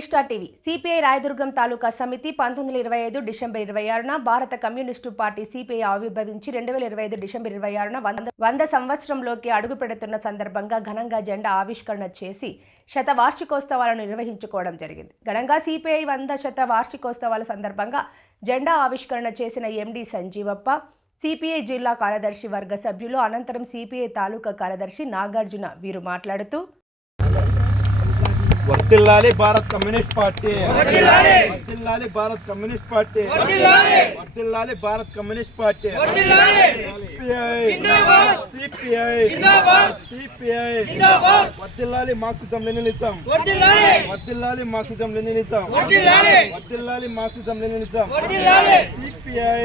Star TV CPI Rayadurgam taluka సమితి పంతొమ్మిది వందల ఇరవై ఐదు డిసెంబర్ ఇరవై ఆరున భారత కమ్యూనిస్టు పార్టీ సిపిఐ ఆవిర్భవించి రెండు వేల ఇరవై ఐదు డిసెంబర్ ఇరవై ఆరున వంద వంద సంవత్సరంలోకి అడుగు పెడుతున్న సందర్భంగా ఘనంగా జెండా ఆవిష్కరణ చేసి శత వార్షికోత్సవాలను నిర్వహించుకోవడం జరిగింది. ఘనంగా సిపిఐ వంద శత వార్షికోత్సవాల సందర్భంగా జెండా ఆవిష్కరణ చేసిన ఎండి సంజీవప్ప సిపిఐ జిల్లా కార్యదర్శి వర్గ సభ్యులు అనంతరం సిపిఐ తాలూకా కార్యదర్శి నాగార్జున వీరు మాట్లాడుతూ వర్తిల్లాలి భారత్ కమ్యూనిస్ట్ పార్టీ వర్తిల్లాలి భారత్ కమ్యూనిస్ట్ పార్టీ వర్తిల్లాలి Bharat communist party CPI CPI వర్తిల్లాలి మార్క్సిజం లెనినిజం వర్తిల్లాలి మార్క్సిజం లెనినిజం వర్తిల్లాలి Marxism Leninism CPI CPI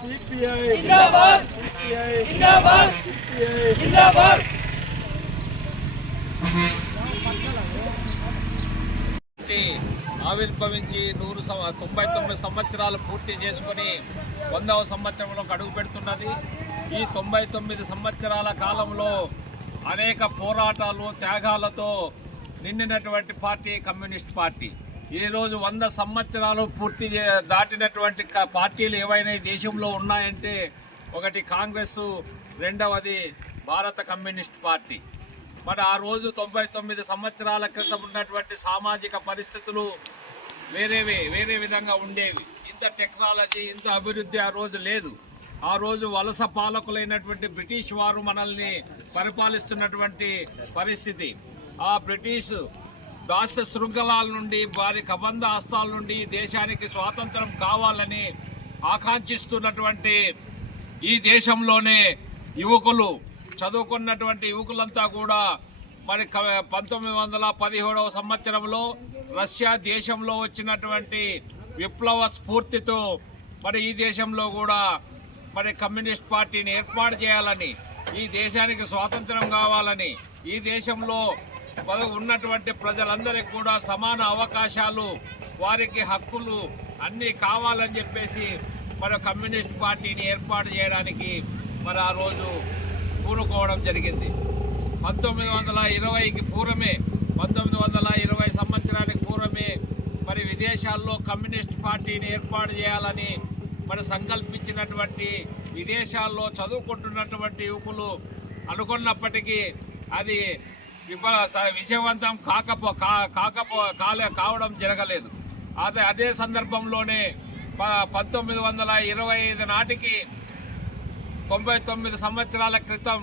CPI CPI party ఆవిర్భవించి నూరు తొంభై తొమ్మిది సంవత్సరాలు పూర్తి చేసుకొని వందవ సంవత్సరంలోకి అడుగు పెడుతున్నది. ఈ తొంభై తొమ్మిది సంవత్సరాల కాలంలో అనేక పోరాటాలు త్యాగాలతో నిండినటువంటి పార్టీ కమ్యూనిస్ట్ పార్టీ. ఈరోజు వంద సంవత్సరాలు పూర్తి దాటినటువంటి పార్టీలు ఏవైనా దేశంలో ఉన్నాయంటే ఒకటి కాంగ్రెస్ రెండవది భారత కమ్యూనిస్ట్ పార్టీ. మరి ఆ రోజు తొంభై తొమ్మిది సంవత్సరాల క్రితం ఉన్నటువంటి సామాజిక పరిస్థితులు వేరేవే వేరే విధంగా ఉండేవి. ఇంత టెక్నాలజీ ఇంత అభివృద్ధి ఆ రోజు లేదు. ఆ రోజు వలస పాలకులైనటువంటి బ్రిటిష్ వారు మనల్ని పరిపాలిస్తున్నటువంటి పరిస్థితి. ఆ బ్రిటిష్ దాస్య శృంఖలాల నుండి వారి కబంధ హస్తాల నుండి దేశానికి స్వాతంత్రం కావాలని ఆకాంక్షిస్తున్నటువంటి ఈ దేశంలోనే యువకులు చదువుకున్నటువంటి యువకులంతా కూడా మరి క- పంతొమ్మిది వందల పదిహేడవ సంవత్సరంలో రష్యా దేశంలో వచ్చినటువంటి విప్లవ స్ఫూర్తితో మరి ఈ దేశంలో కూడా మరి కమ్యూనిస్ట్ పార్టీని ఏర్పాటు చేయాలని ఈ దేశానికి స్వాతంత్రం కావాలని ఈ దేశంలో పద- ఉన్నటువంటి ప్రజలందరికీ కూడా సమాన అవకాశాలు వారికి హక్కులు అన్నీ కావాలని చెప్పేసి మరి కమ్యూనిస్ట్ పార్టీని ఏర్పాటు చేయడానికి మరి ఆ రోజు పూనుకోవడం జరిగింది. పంతొమ్మిది వందల ఇరవైకి పూర్వమే పంతొమ్మిది వందల ఇరవై సంవత్సరానికి పూర్వమే మరి విదేశాల్లో కమ్యూనిస్ట్ పార్టీని ఏర్పాటు చేయాలని మరి సంకల్పించినటువంటి విదేశాల్లో చదువుకుంటున్నటువంటి యువకులు అనుకున్నప్పటికీ అది విఫ స- విజయవంతం కాకపో కా- కాకపో కాలే కావడం జరగలేదు. అదే అదే సందర్భంలోనే ప- పంతొమ్మిది వందల ఇరవై ఐదు నాటికి తొంభై తొమ్మిది సంవత్సరాల క్రితం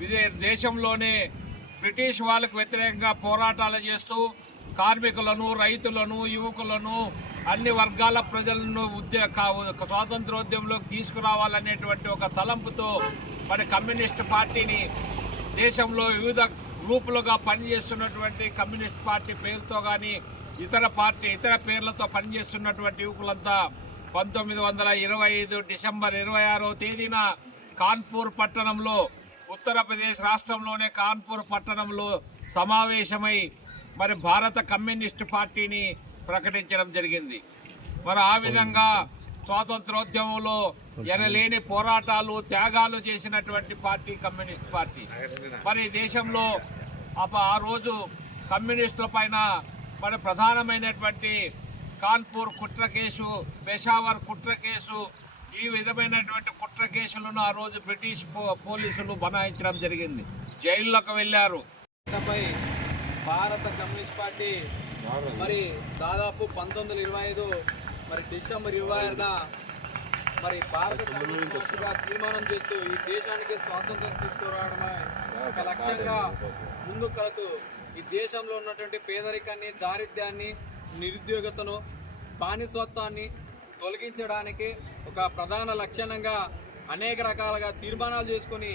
ఇదే దేశంలోనే బ్రిటిష్ వాళ్ళకు వ్యతిరేకంగా పోరాటాలు చేస్తూ కార్మికులను రైతులను యువకులను అన్ని వర్గాల ప్రజలను ఉద్య కా- స్వాతంత్రోద్యమంలోకి తీసుకురావాలనేటువంటి ఒక తలంపుతో మరి కమ్యూనిస్ట్ పార్టీని దేశంలో వివిధ గ్రూపులుగా పనిచేస్తున్నటువంటి కమ్యూనిస్ట్ పార్టీ పేరుతో కానీ ఇతర పార్టీ ఇతర పేర్లతో పనిచేస్తున్నటువంటి యువకులంతా పంతొమ్మిది వందల ఇరవై ఐదు డిసెంబర్ ఇరవై ఆరో తేదీన కాన్పూర్ పట్టణంలో ఉత్తరప్రదేశ్ రాష్ట్రంలోనే కాన్పూర్ పట్టణంలో సమావేశమై మరి భారత కమ్యూనిస్ట్ పార్టీని ప్రకటించడం జరిగింది. మరి ఆ విధంగా స్వాతంత్రోద్యమంలో ఎనలేని పోరాటాలు త్యాగాలు చేసినటువంటి పార్టీ కమ్యూనిస్ట్ పార్టీ. మరి దేశంలో అప- ఆ రోజు కమ్యూనిస్టుల పైన మరి ప్రధానమైనటువంటి కాన్పూర్ కుట్ర కేసు పెషావర్ కుట్ర కేసు ఈ విధమైనటువంటి కుట్ర కేసులను ఆ రోజు బ్రిటిష్ పో- పోలీసులు బనాయించడం జరిగింది. జైల్లోకి వెళ్ళారు. పై భారత కమ్యూనిస్ట్ పార్టీ మరి దాదాపు పంతొమ్మిది వందల ఇరవై ఐదు మరి డిసెంబర్ ఇరవై ఆరున మరి భారత తీర్మానం చేస్తూ ఈ దేశానికి స్వాతంత్రం తీసుకురావడమే ఒక లక్ష్యంగా ముందుకు కలుతూ ఈ దేశంలో ఉన్నటువంటి పేదరికాన్ని దారిద్ర్యాన్ని నిరుద్యోగతను బానిసత్వాన్ని తొలగించడానికి ఒక ప్రధాన లక్ష్యంగా అనేక రకాలుగా తీర్మానాలు చేసుకొని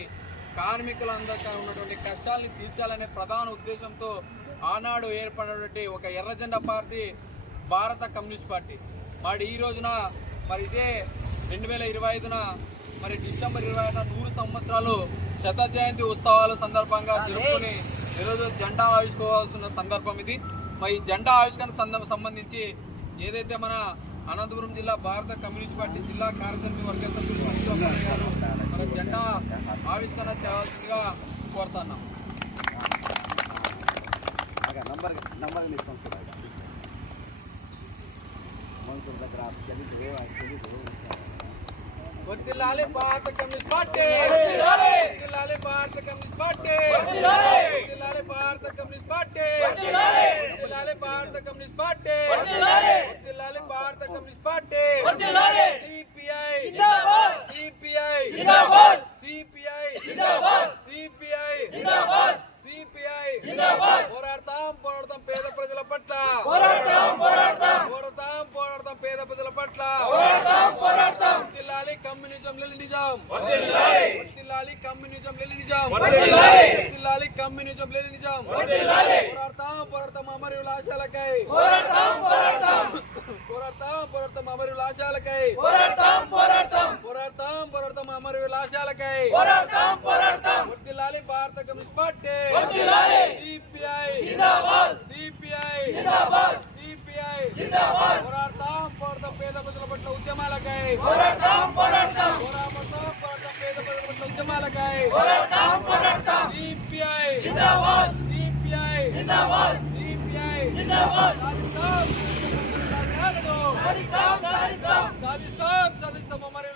కార్మికులందరికీ ఉన్నటువంటి కష్టాల్ని తీర్చాలనే ప్రధాన ఉద్దేశంతో ఆనాడు ఏర్పడినటువంటి ఒక ఎర్రజెండా పార్టీ భారత కమ్యూనిస్ట్ పార్టీ. మరి ఈ రోజున మరి ఇదే రెండు వేల ఇరవై ఐదున మరి డిసెంబర్ ఇరవై ఐదున నూరు సంవత్సరాలు శత జయంతి ఉత్సవాల సందర్భంగా జరుపుకొని ఈరోజు జెండా ఆవిష్కోవాల్సిన సందర్భం ఇది. మరి ఈ జెండా ఆవిష్కరణ సంబంధించి ఏదైతే మన అనంతపురం జిల్లా భారత కమ్యూనిస్ట్ పార్టీ జిల్లా కార్యదర్శి వర్గ మన జెండా ఆవిష్కరణ చేయాల్సిందిగా కోరుతున్నాం. Bharata communist party! Bharata communist party! వర్ధిల్లాలి భారత కమ్యూనిస్ట్ పార్టీ! వర్ధిల్లాలి భారత కమ్యూనిస్ట్ పార్టీ! వర్ధిల్లాలి భారత కమ్యూనిస్ట్ పార్టీ. సిపిఐ. జిందాబాద్! సిపిఐ. జిందాబాద్! సిపిఐ. జిందాబాద్! సిపిఐ. జిందాబాద్! సిపిఐ. జిందాబాద్! పోరాడతాం పోరాడతాం పేద ప్రజల పట్ల. పోరాడతాం పోరాడతాం! పోరాడతాం పోరాడతాం పేద ప్రజల పట్ల. పోరాడతాం పోరాడతాం! వర్ధిల్లాలి కమ్యూనిజం లెనినిజం వర్ధిల్లాలి వర్ధిల్లాలి కమ్యూనిజం లెనినిజం వర్ధిల్లాలి వర్ధిల్లాలి కమ్యూనిజం లెనినిజం వర్ధిల్లాలి పోరాడతాం పోరాడతాం అమరుల ఆశలకై. పోరాడతాం పోరాడతాం పోరాడతాం అమరుల ఆశలకై పోరాడతాం పోరాడతాం. పోరాడతాం పోరాడతాం అమరుల ఆశలకై పోరాడతాం పోరాడతాం. వర్ధిల్లాలి భారత కమ్యూనిస్ట్ పార్టీ. వర్ధిల్లాలి సిపిఐ. జిందాబాద్. సిపిఐ. జిందాబాద్. సిపిఐ. జిందాబాద్. పోరాడతాం పోరాడతాం పేద ప్రజల పట్ల ఉద్యమాలకై. పోరాడతాం పోరాడతాం. పోరాడతాం పోరాడతాం పేద ప్రజల పట్ల ఉద్యమాలకై. పోరాడతాం పోరాడతాం. సిపిఐ. జిందాబాద్. సిపిఐ. జిందాబాద్. సిపిఐ. జిందాబాద్. సాధిస్తాం సాధిస్తాం సాధిస్తాం సాధిస్తాం మరి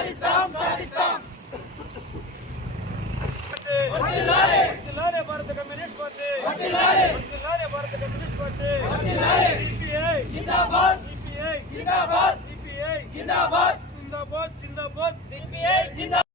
సాధిస్తాం సాధిస్తాం వర్ధిల్లాలి భారత కమ్యూనిస్ట్ పార్టీ. వర్ధిల్లాలి భారత కమ్యూనిస్ట్ పార్టీ. వర్ధిల్లాలి సిపిఐ జిందాబాద్. సిపిఐ జిందాబాద్. సిపిఐ జిందాబాద్. జిందాబాద్. జిందాబాద్. సిపిఐ జిందాబాద్.